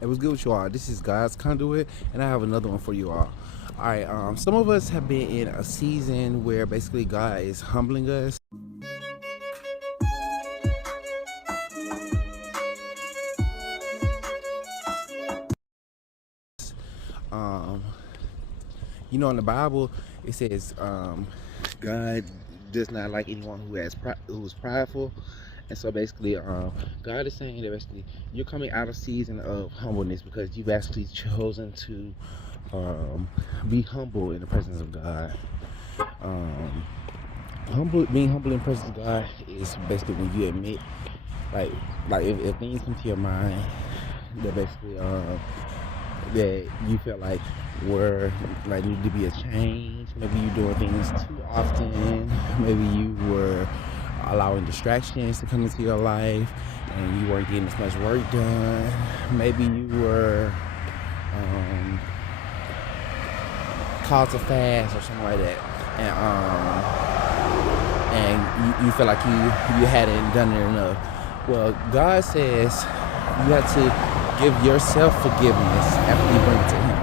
It was good with you all. This is God's Conduit, and I have another one for you all. All right, some of us have been in a season where basically God is humbling us. Um, in the Bible, it says God does not like anyone who's prideful, and so basically, God is saying that basically you're coming out of season of humbleness because you've actually chosen to be humble in the presence of God. Um, being humble in the presence of God is basically when you admit, like, if things come to your mind that basically that you feel like were like need to be a change. Maybe you're doing things too often. Maybe you were allowing distractions to come into your life and you weren't getting as much work done. Maybe you were called to fast or something like that, and you feel like you hadn't done it enough. Well, God says you have to give yourself forgiveness after you bring it to Him.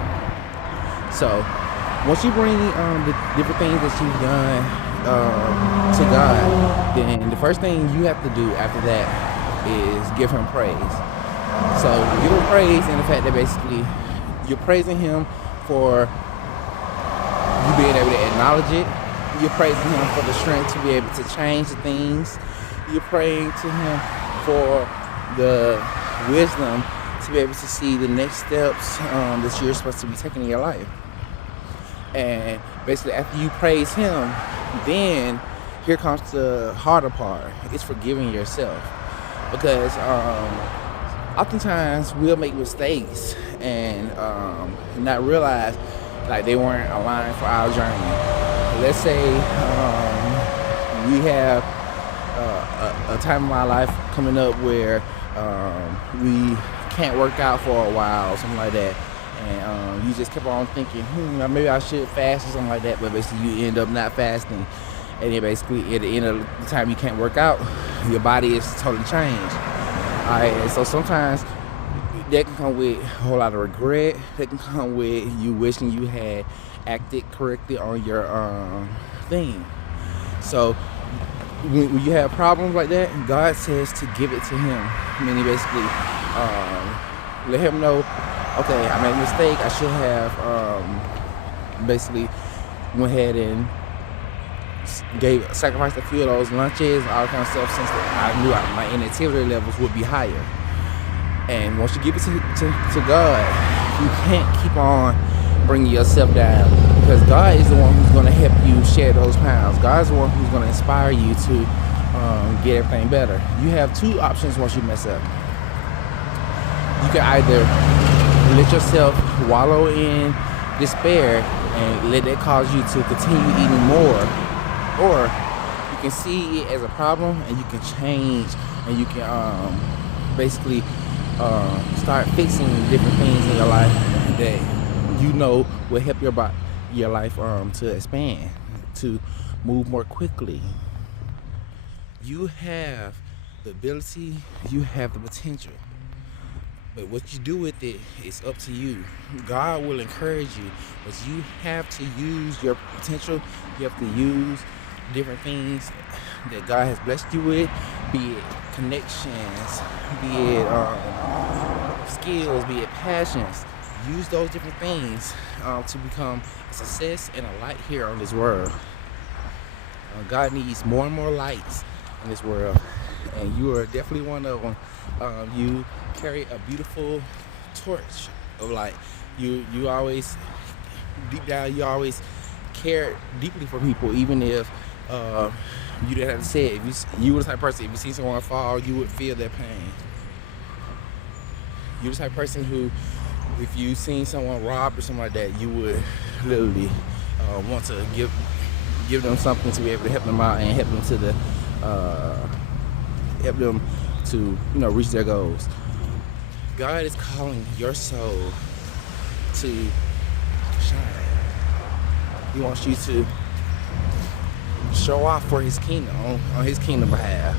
So once you bring the different things that you've done to God, then the first thing you have to do after that is give Him praise. So give Him praise in the fact that basically you're praising Him for you being able to acknowledge it. You're praising Him for the strength to be able to change the things. You're praying to Him for the wisdom to be able to see the next steps that you're supposed to be taking in your life. And basically after you praise Him, then here comes the harder part. It's forgiving yourself. Because oftentimes we'll make mistakes and not realize like they weren't aligned for our journey. Let's say we have a time in our life coming up where we can't work out for a while or something like that, and you just kept on thinking, maybe I should fast or something like that, but basically you end up not fasting, and then basically at the end of the time you can't work out, your body is totally changed. All right, and so sometimes that can come with a whole lot of regret. That can come with you wishing you had acted correctly on your thing. So when you have problems like that, God says to give it to Him. Meaning basically let Him know, okay, I made a mistake. I should have basically went ahead and sacrificed a few of those lunches, all that kind of stuff, since I knew my inactivity levels would be higher. And once you give it to God, you can't keep on bringing yourself down, because God is the one who's going to help you shed those pounds. God is the one who's going to inspire you to get everything better. You have two options once you mess up. You can either let yourself wallow in despair and let that cause you to continue eating more, or you can see it as a problem and you can change, and you can basically start fixing different things in your life that you know will help your life to expand, to move more quickly. You have the ability, you have the potential, but what you do with it is up to you. God will encourage you, but you have to use your potential. You have to use different things that God has blessed you with, be it connections, be it skills, be it passions. Use those different things to become a success and a light here on this world. God needs more and more lights in this world, and you are definitely one of them. You carry a beautiful torch of light. You always, deep down, you always care deeply for people, even if you didn't have to say it. If you were the type of person, if you see someone fall, you would feel their pain. You're the type of person who, if you seen someone robbed or something like that, you would literally want to give them something to be able to help them out and help them to reach their goals. God is calling your soul to shine. He wants you to show off for His kingdom, on His kingdom behalf,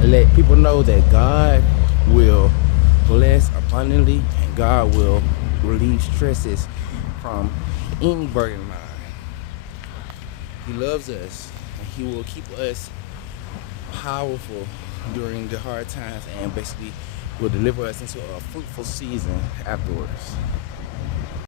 and let people know that God will bless abundantly and God will relieve stresses from any burden of mine. He loves us, and He will keep us powerful during the hard times, and basically will deliver us into a fruitful season afterwards.